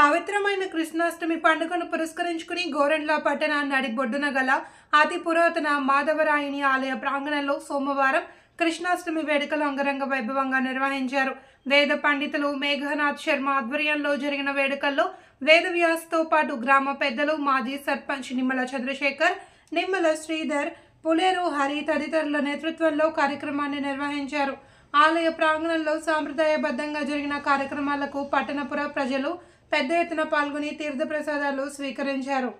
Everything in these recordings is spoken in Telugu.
పవిత్రమైన కృష్ణాష్టమి పండుగను పురస్కరించుకుని గోరెంట్ల పట్టణ నడిబొడ్డున గల అతి పురాతన మాధవరాయిని ఆలయ ప్రాంగణంలో సోమవారం కృష్ణాష్టమి వేడుకలు అంగరంగ వైభవంగా నిర్వహించారు. వేద పండితులు మేఘనాథ్ శర్మ ఆధ్వర్యంలో జరిగిన వేడుకల్లో వేదవ్యాస్తో పాటు గ్రామ పెద్దలు, మాజీ సర్పంచ్ నిమ్మల చంద్రశేఖర్, నిమ్మల శ్రీధర్, పులేరు హరి తదితరుల నేతృత్వంలో కార్యక్రమాన్ని నిర్వహించారు. ఆలయ ప్రాంగణంలో సాంప్రదాయబద్ధంగా జరిగిన కార్యక్రమాలకు పట్టణపుర ప్రజలు పెద్ద ఎత్తున పాల్గొని తీర్థ ప్రసాదాలు స్వీకరించారు.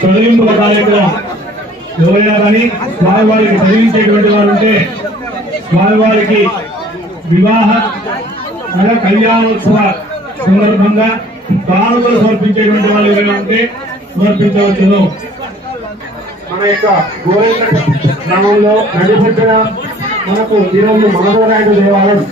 తొలగింపుల కార్యక్రమం ఎవరైనా కానీ స్వామివారికి చదివించేటువంటి వారు ఉంటే స్వామివారికి వివాహ కళ్యాణోత్సవ సందర్భంగా కానుకలు సమర్పించేటువంటి వాళ్ళు ఎవరైనా ఉంటే సమర్పించవచ్చును. మన యొక్క గోరెంట్ల గ్రామంలో నడిపొట్టున మనకు ఈరోజు మాధవరాయుడు దేవాలయం